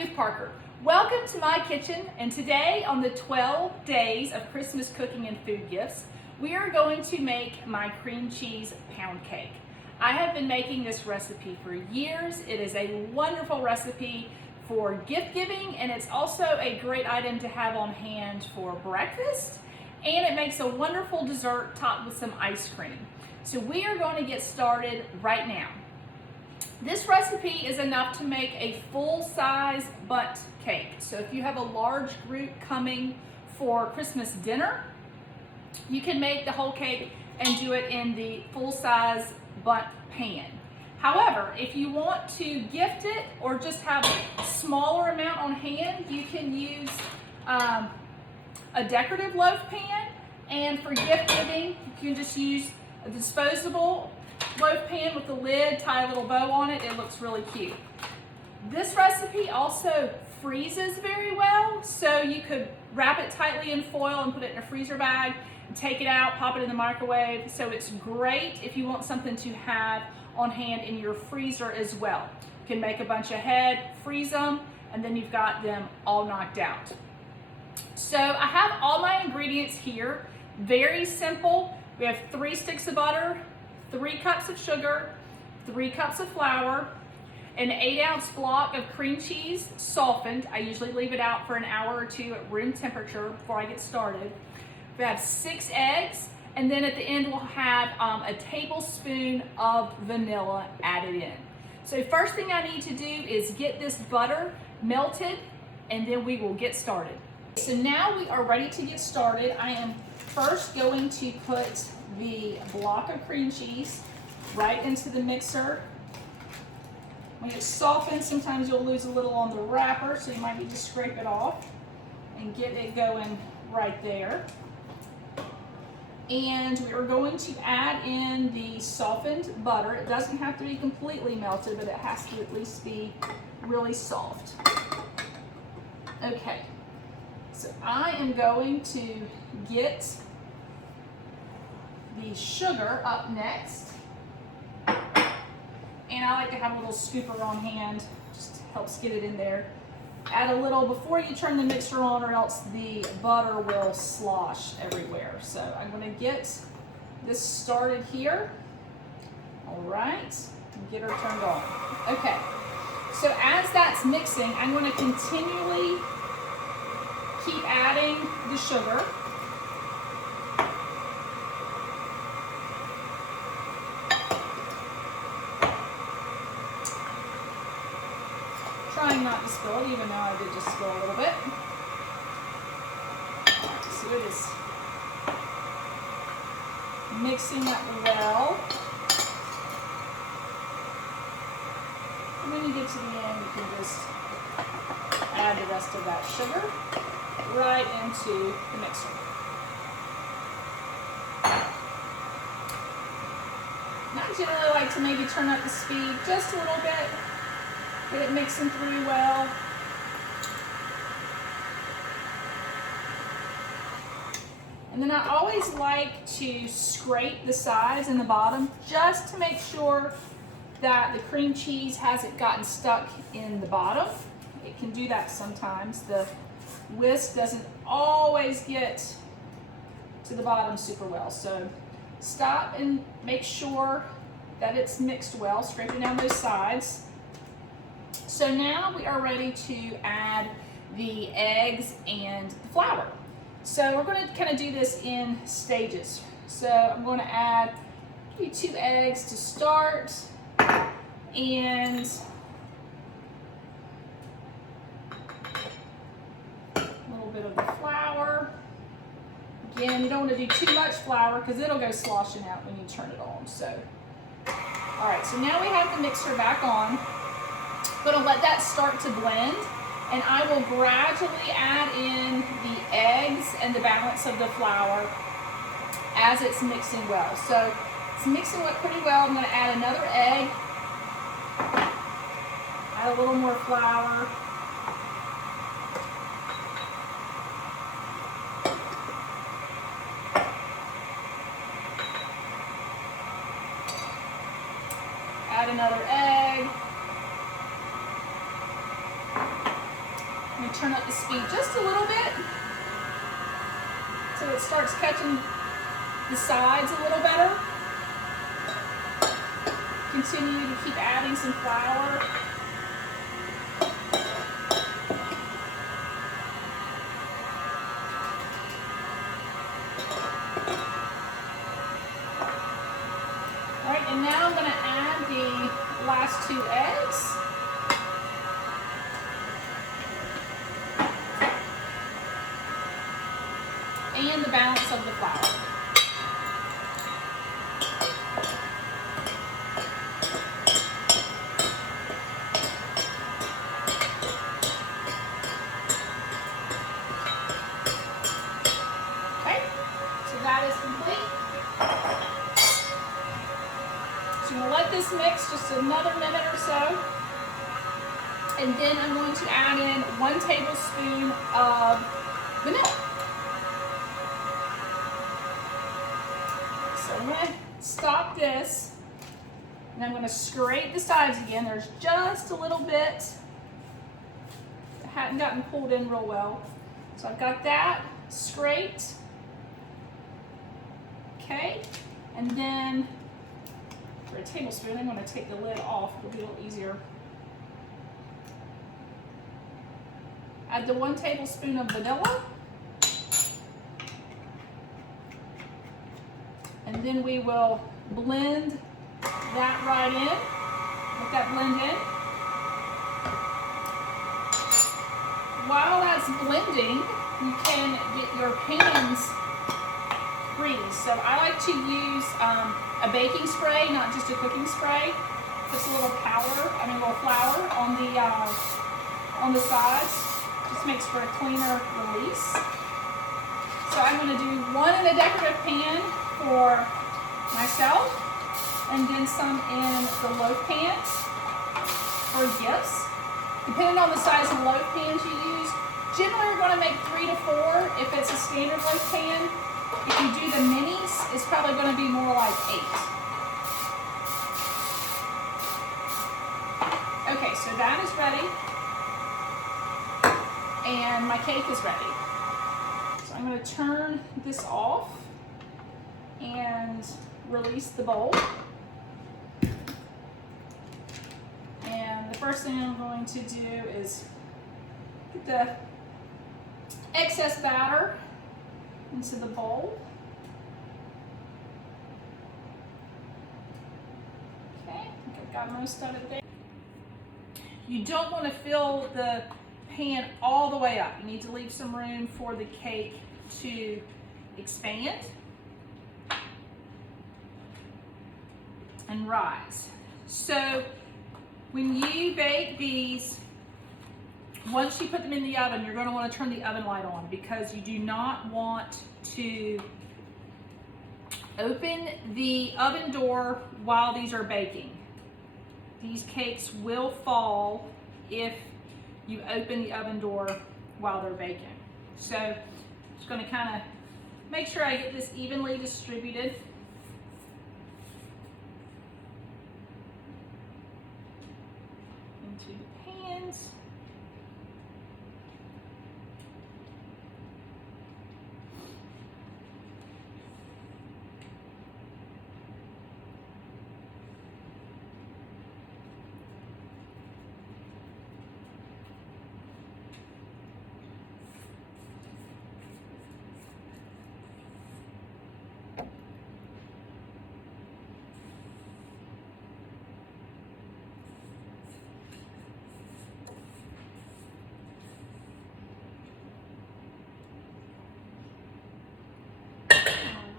Ruth Parker. Welcome to my kitchen, and today on the 12 days of Christmas cooking and food gifts, we are going to make my cream cheese pound cake. I have been making this recipe for years. It is a wonderful recipe for gift giving, and it's also a great item to have on hand for breakfast, and it makes a wonderful dessert topped with some ice cream. So we are going to get started right now. This recipe is enough to make a full-size bundt cake. So if you have a large group coming for Christmas dinner, you can make the whole cake and do it in the full-size bundt pan. However, if you want to gift it or just have a smaller amount on hand, you can use a decorative loaf pan. And for gift giving, you can just use a disposable loaf pan with the lid, tie a little bow on it. It looks really cute. This recipe also freezes very well, so you could wrap it tightly in foil and put it in a freezer bag, and take it out, pop it in the microwave. So it's great if you want something to have on hand in your freezer as well. You can make a bunch ahead, freeze them, and then you've got them all knocked out. So I have all my ingredients here. Very simple. We have 3 sticks of butter, 3 cups of sugar, 3 cups of flour, an 8-ounce block of cream cheese softened. I usually leave it out for an hour or 2 at room temperature before I get started. We have 6 eggs, and then at the end we'll have a tablespoon of vanilla added in. So first thing I need to do is get this butter melted, and then we will get started. So now we are ready to get started. I am first going to put the block of cream cheese right into the mixer. When it's softened, sometimes you'll lose a little on the wrapper, so you might need to scrape it off and get it going right there. And we are going to add in the softened butter. It doesn't have to be completely melted, but it has to at least be really soft. Okay, so I am going to get the sugar up next. And I like to have a little scooper on hand, just helps get it in there. Add a little before you turn the mixer on, or else the butter will slosh everywhere. So I'm going to get this started here. All right, get her turned on. Okay, so as that's mixing, I'm going to continually keep adding the sugar. Trying not to spill it, even though I did just spill a little bit. So it is mixing up well. And when you get to the end, you can just add the rest of that sugar right into the mixer. And I generally like to maybe turn up the speed just a little bit. Get it mixing through well. And then I always like to scrape the sides and the bottom just to make sure that the cream cheese hasn't gotten stuck in the bottom. It can do that sometimes. The whisk doesn't always get to the bottom super well. So stop and make sure that it's mixed well, scraping down those sides. So now we are ready to add the eggs and the flour. So we're going to kind of do this in stages. So I'm going to add maybe 2 eggs to start, and a little bit of the flour. Again, you don't want to do too much flour because it'll go sloshing out when you turn it on. So, all right, so now we have the mixer back on. I'm going to let that start to blend, and I will gradually add in the eggs and the balance of the flour as it's mixing well. So it's mixing pretty well. I'm going to add another egg, add a little more flour, add another egg, to turn up the speed just a little bit so it starts catching the sides a little better. Continue to keep adding some flour. All right, and now I'm going to add the last 2 eggs. And the balance of the flour. Okay, so that is complete. So I'm going to let this mix just another minute or so. And then I'm going to add in 1 tablespoon of vanilla. So I'm going to stop this, and I'm going to scrape the sides again. There's just a little bit that hadn't gotten pulled in real well. So I've got that scraped. Okay, and then for a tablespoon, I'm going to take the lid off. It'll be a little easier. Add the 1 tablespoon of vanilla. And then we will blend that right in. Let that blend in. While that's blending, you can get your pans greased. So I like to use a baking spray, not just a cooking spray. Just a little little flour on the sides. Just makes for a cleaner release. So I'm going to do 1 in a decorative pan for myself, and then some in the loaf pans for gifts. Depending on the size of loaf pans you use, generally you're going to make 3 to 4 if it's a standard loaf pan. If you do the minis, it's probably going to be more like 8. Okay, so that is ready, and my cake is ready. So I'm going to turn this off and release the bowl. And the first thing I'm going to do is get the excess batter into the bowl. Okay, I think I've got most of it there. You don't want to fill the pan all the way up. You need to leave some room for the cake to expand and rise. So when you bake these, once you put them in the oven, you're going to want to turn the oven light on, because you do not want to open the oven door while these are baking. These cakes will fall if you open the oven door while they're baking. So I'm just going to kind of make sure I get this evenly distributed. Into the pans.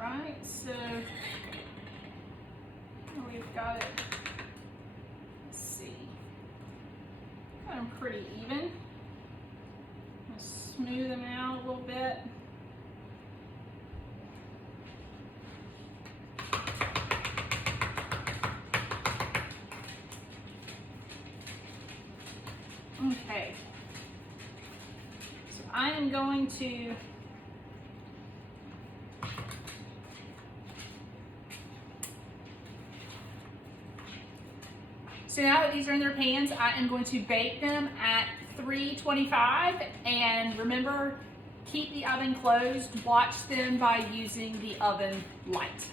Alright, so we've got it, let's see, kind of pretty even. Let's smooth them out a little bit. Okay, so I am going to So now that these are in their pans, I am going to bake them at 325, and remember, keep the oven closed. Watch them by using the oven light.